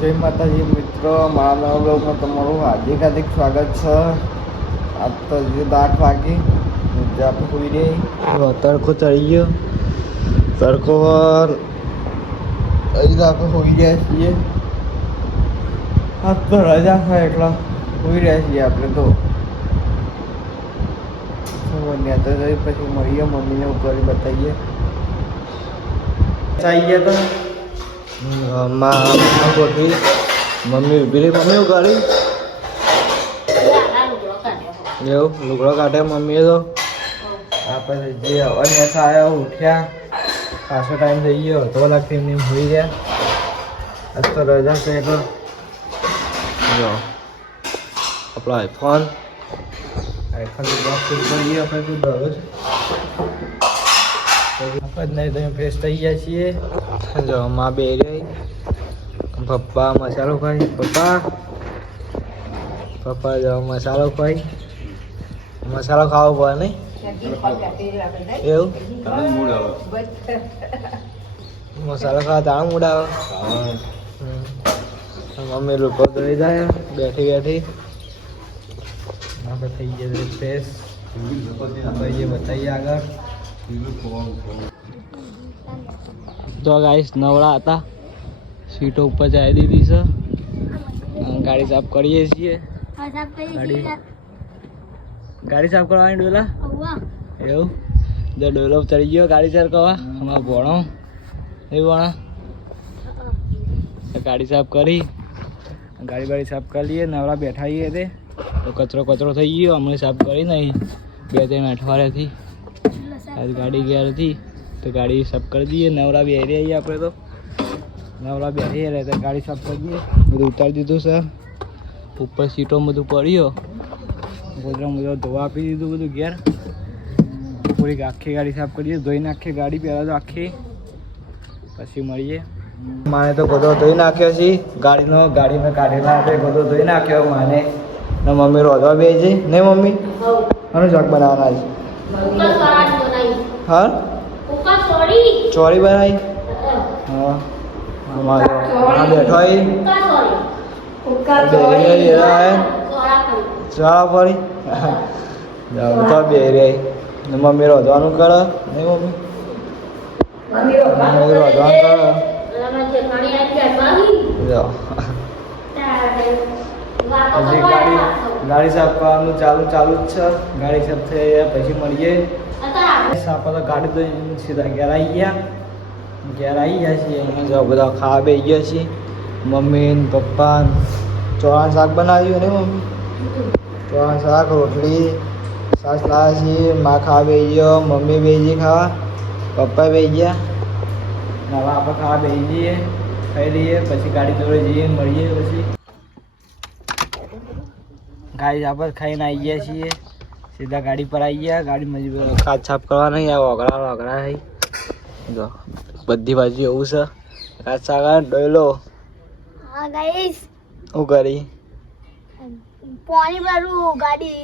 જય માતાજી મિત્રો મારા નવા બ્લોગમાં તમારું હાર્દિક હાર્દિક સ્વાગત છે. આજ તો જે આઠ વાગી આપણે સુઈ રહી તડકો ચડી ગયો. તડકો હજી તો આપણે હોઈ રહ્યા છીએ. આજ તો રજા થાય એટલા હોઈ રહ્યા છીએ આપણે તો. બન્યા તો પછી મળીએ મમ્મીને ઉપર બતાવીએ. આવી ગયા તો. માં ગોઠવી મમ્મી ઊભી રહી. મમ્મી ઉગાડી કરી એવું, લુગડો કાઢે મમ્મીએ તો. આપણે જે અન્ય આવ્યા ઉઠ્યા, પાછો ટાઈમ થઈ ગયો. તો લાગતી એમને ભૂલી ગયા. આજ તો રજા છે તો. જો, આપણો આઈફોન આઈફોન બોક્સ કરીએ આપણે દરરોજ આપણે નહીં તમે ફ્રેશ થઈ ગયા છીએ જો માં બે રહી પપ્પા મસાલો ખાઈ પપ્પા પપ્પા જો મસાલો ખાઈ. મસાલો ખાવો પડે નહીં એવું? મસાલો ખાવા તાણ મૂડ આવે મમ્મી રૂપો કરી જાય બેઠી બેઠી. આપણે થઈ ગયા ફ્રેશ બતાવીએ આગળ. તો ગાઈસ નવડા હતા. સીટો ઉપર જઈ દીધી છે. ગાડી સાફ કરીએ છીએ. ગાડી. ગાડી સાફ કરવાની ડોલા? એવું? જો ડોલો ચડી ગયો ગાડી સાફ કરવા. અમારા ભણો. એ ભણા? ગાડી સાફ કરી. ગાડી બાડી સાફ કરી લઈએ. નવરા બેઠા છીએ તે. તો કચરો કચરો થઈ ગયો. હમણાં સાફ કરી નહીં. બે ત્રણ અઠવાડિયાથી. આજ ગાડી ગયા હતી, તો ગાડી સાફ કરી દઈએ. નવરા બી બેસી રહીએ આપણે તો. નવરા બેસી રહે તો ગાડી સાફ કરી દઈએ. બધું ઉતારી દીધું સર ઉપર સીટો બધું પડ્યો. ગોદરા મુદરા ધોવા આપી દીધું બધું ઘેર. પૂરી આખી ગાડી સાફ કરીએ ધોઈ નાખીએ ગાડી, પહેલાં તો આખી. પછી મળીએ. માને તો ગોદો ધોઈ નાખ્યો છે. ગાડીનો ગાડીનો કાઢેલા આપણે ગોદો ધોઈ નાખ્યો. માને ને મમ્મી રોધવા બે છે નહીં મમ્મી? આનું શાક બનાવવાના છે. હા? ચોરી બનાવી? હા. અમારે બેઠો ચા ફરી જાવ તો બે રે ને મમ્મી રોધવાનું કરે? નહીં મમ્મી? મમ્મી રોધવાનું કરે. હજી ગાડી ગાડી સાફ કરવાનું ચાલુ ચાલુ જ છે. ગાડી સાફ થઈ ગયા પછી મળીએ. સાફ તો ગાડી તો સીધા ઘેર આવી ગયા. ઘેર આવી ગયા છીએ. અમે જો બધા ખાવા બે ગયા છીએ. મમ્મી ને પપ્પા ચોળાનું શાક બનાવ્યું ને મમ્મી? ચોળાનું શાક રોટલી સાસ લાવ્યા છીએ. મા ખાવા બે ગયો મમ્મી બે ગઈ ખાવા. પપ્પા બે ગયા. હવે આપણે ખાવા બે જઈએ ખાઈ લઈએ પછી ગાડી જોડે જઈએ મળીએ પછી. ગાડી આપણે ખાઈને આવી ગયા છીએ. સીધા ગાડી પર આવી ગયા. ગાડી મજબૂત કાચ છાપ કરવા નહીં આ વગડા વગડા થઈ જો બધી બાજુ એવું છે. કાચ સાગર ડોયલો. હા ગાઈસ. શું કરી? પાણી ભરું ગાડી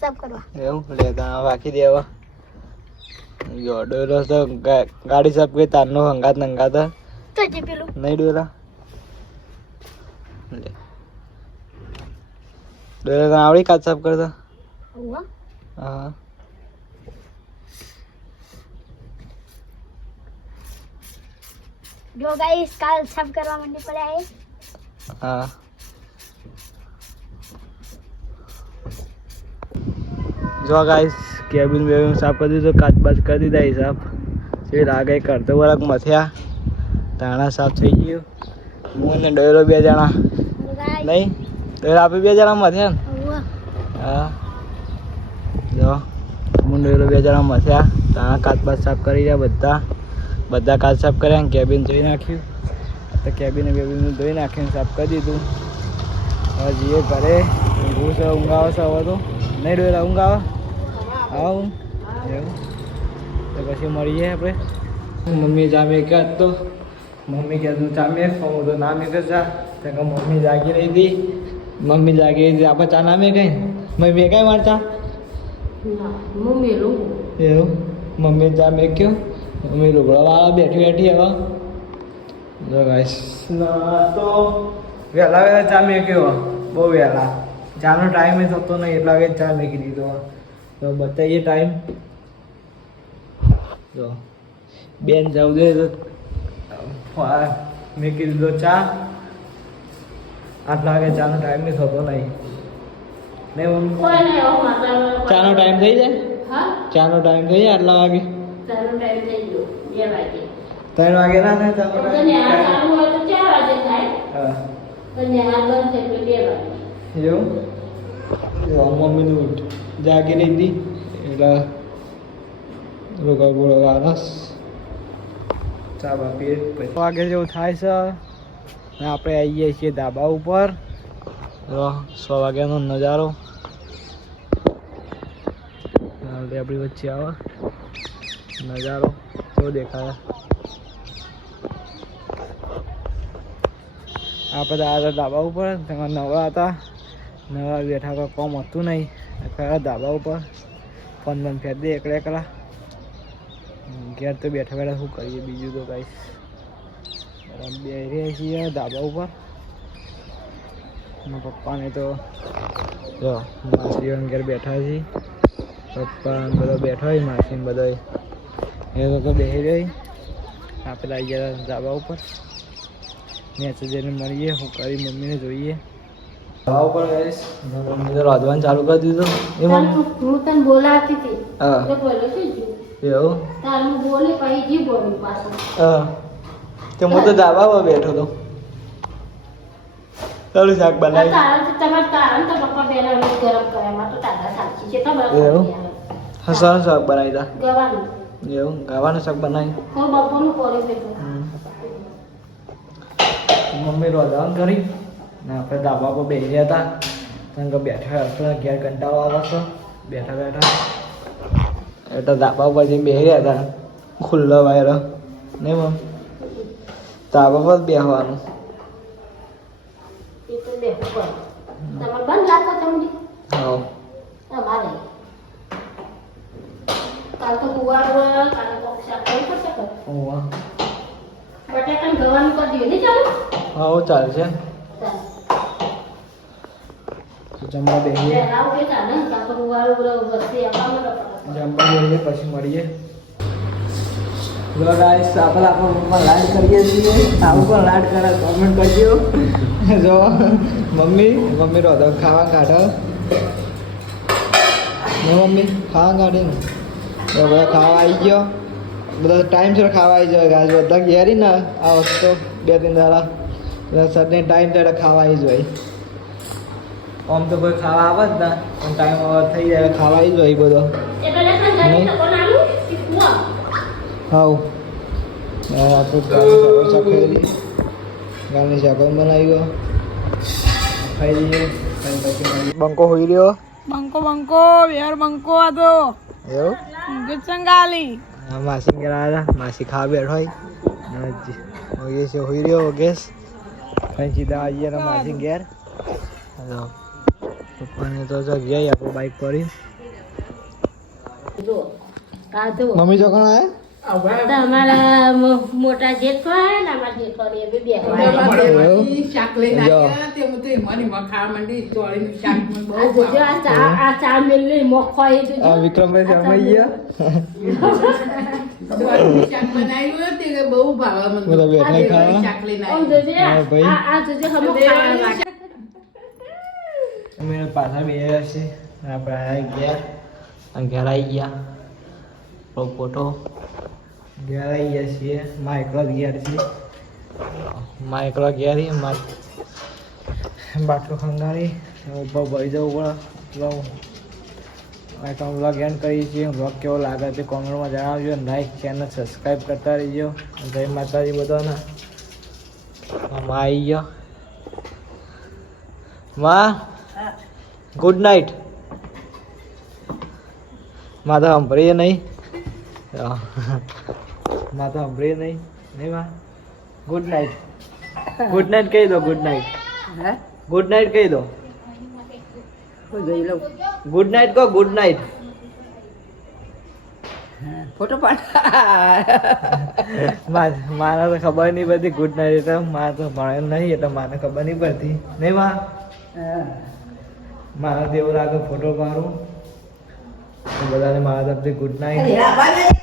સાફ કરવા. એવું? લેતા બાકી દેવા જો ડોયલો તો ગાડી સાફ કરી તારનો હંગાત નંગાત તો જે પેલું. નહીં ડોયલા? લે. ડોયલા તને આવડી કાચ સાફ કરતા હા જો ગાઈસ કાલ સાફ કરવા માંડી પડ્યા હે હા જો ગાઈસ કેબિન બેબિન સાફ કરી દીધું કાચ બાચ કરી દીધા સાફ જે લાગે કરતો વરક મથ્યા તાણા સાફ થઈ ગયું હું ને ડોયરો બે જણા નહીં ડોયરો આપણે બે જણા મથ્યા ને? ઉવ્વ. હા. જો હું ડોયરો બે જણા મથ્યા તાણા કાચ બાચ સાફ કરી રહ્યા બધા. બધા કાચ સાફ કર્યા કેબિન ધોઈ નાખ્યું. તો કેબિન બેબિન ધોઈ નાખીને સાફ કરી દીધું. હવે જઈએ ઘરે. ઊંઘું છે ઊંઘાવો છે હવે તો. નહીં ડોયરા ઊંઘ આવે. એવું. તો પછી મળીએ આપણે મમ્મી જામે કે તો? મમ્મી કે તું જામે? હું તો નામે કે જા તો કે મમ્મી જાગી રહી હતી. મમ્મી લાગે આપણે ચા નામે કઈ મમ્મી કઈ માર ચા. એવું? મમ્મી ચા મેં કયો મમ્મી લુગડા વાળા બેઠી બેઠી હવે. જો ગાઈસ. તો વહેલા વહેલા ચા મેક્યો બહુ વહેલા. ચાનો ટાઈમ એ થતો નહીં એટલા વાગે ચા મેકી દીધો તો બતાવીએ ટાઈમ. જો. બેન જાવ દે તો મેકી દીધો ચા. આટલા વાગે ચાનો ટાઈમ નહીં. થતો નહીં નહીં ચાનો ટાઈમ થઈ જાય? હા? ચાનો ટાઈમ થઈ જાય આટલા વાગે? ત્રણ વાગે ના થાય ચાલુ એવું? મમ્મીનું ઉઠ. જાગી રહી હતી એટલે રોગા બોળા આરસ ચા બાપીએ વાગે જેવું થાય છે. ને આપણે આવીએ છીએ ધાબા ઉપર. સો વાગ્યાનો નજારો. આપણી વચ્ચે આવે. નજારો કેવો દેખાય? આપણે આ હતા ધાબા ઉપર. તેમાં નવા હતા. નવા બેઠા કોઈ કોમ હતું નહીં. ખરા ધાબા ઉપર. બંધ ફેર દે એકલા એકલા. ઘેર તો બેઠા બેઠા શું કરીએ? બીજું તો કાંઈ. બે રહ્યા છીએ ધાબા ઉપર. પપ્પાને તો જો માસીઓ ઘેર બેઠા છીએ પપ્પા બધો બેઠો હોય માસી બધો એ લોકો બેસી રહી આપણે આવી ગયા ધાબા ઉપર. નેચે જઈને મળીએ હું કરી મમ્મીને જોઈએ. ધાબા ઉપર ગઈશ મમ્મી તો રાંધવાનું ચાલુ કરી દીધું. એ મમ્મી? હું તને બોલાવતી હતી. એવું? તારું બોલે પછી જી બોલું પાછું. હા. તે હું તો ધાબા પર બેઠો તો તારું શાક બનાવી? હસવાનું શાક બનાવી તા. એવું? ગાવાનું શાક બનાવી. મમ્મી રોધાવાનું કરી ને આપણે ધાબા પર બેસી ગયા હતા. કારણ કે બેઠા હતા ઘેર કંટાળો આવે છે. બેઠા બેઠા. એટલે ધાબા ઉપર જઈને બેસી રહ્યા હતા. ખુલ્લો વાયરો. નહીં મમ ધાબા પર જ બેસવાનું એ તો બેઠું કર તમારે બંધ લાગતો તમને હા તમારે કાલ તો કુવાર કાલ તો કરવું પડશે કે ઓવા. બટાકાને ગવાનું કરી દઈએ નહીં ચાલુ હા ચાલશે જમવા ને આપવામાં જમવા બેસીએ પછી મળીએ જો ગાઈસ આપણે આપણો મમ્મા લાડ કરીએ છીએ. આવું પણ લાડ કરે કોમેન્ટ કરજો. જો મમ્મી મમ્મી રોધો ખાવા કાઢો. મમ્મી ખાવા કાઢે ને તો બધા ખાવા આવી ગયો. બધા ટાઈમ છે ખાવા આવી જાય ગાઈસ બધા ઘેરી ને આ વસ્તુ. બે ત્રણ દાડા. બધા સરને ટાઈમ ત્યારે ખાવા આવી જાય આમ તો કોઈ ખાવા આવે જ ના. પણ ટાઈમ થઈ જાય ખાવા આવી જાય બધો. એટલે હાઉ આપણે ગાલની શાક ખાઈ લઈએ ગાલની શાક પણ બનાવી ગયો. ખાઈ લઈએ. બંકો હોઈ રહ્યો? બંકો બંકો વેર બંકો આ તો. એવું? ગુચંગાલી માસી હતા. માસી ખાવા બેઠો હોઈએ છે હોઈ રહ્યો ગેસ. કઈ સીધા આવીએ ને માસી ઘેર. હલો પપ્પાને તો જગ્યાએ ગયા આપણું બાઈક પડી. જો આ જો મમ્મી ચોકણ આવ્યા તમારા મોટા જેઠ ને અમારા જેઠ હોય એ બે શાક લઈને આવ્યા તે હું તો એમાંની એમાં ખાવા ચોળીનું શાક મને બહુ આ આ ચા આ ચા મેલી એ જોજો. આ વિક્રમભાઈ શર્મા ગયા. શાક બનાવ્યું તે બહુ ભાવે મને. બધા બેઠા ખાવા? શાક લઈને આમ આવી જોજે હા, ભાઈ. આ જોજે હમો ખાવા લાગે. અમે પાછા બે છે આપણે ગયા. ઘેર આવી ગયા. ફોટો ઘેર આવી ગયા છીએ. માં એકલો ઘેર છે. માં એકલો ઘેરમાં બાટલો ખંગારી ઉપર ભરી જવું પડે. લઉં આ વ્લોગ એન્ડ કરીએ છીએ. વ્લોગ કેવો લાગે છે કોમેન્ટમાં જણાવજો. લાઈક ચેનલ સબસ્ક્રાઈબ કરતા રહીજો. જય માતાજી બધાને. માં આવી ગયો. માં ગુડ નાઇટ માતા સાંભળીએ નહીં. હા. તો સાંભળીએ નહીં નહીં માં ગુડ નાઇટ ગુડ નાઇટ કહી દો ગુડ નાઇટ હે ગુડ નાઇટ કહી દો જોઈ લઉં ગુડ નાઇટ કહો ગુડ નાઇટ ફોટો પાડ મારા મારે તો ખબર નહીં પડતી ગુડ નાઇટ એટલે મારે તો ભણેલ નહીં એટલે મારે ખબર નહીં પડતી નહીં માં મારા તો એવું લાગે ફોટો પાડું બધાને મારા તરફથી ગુડ નાઇટ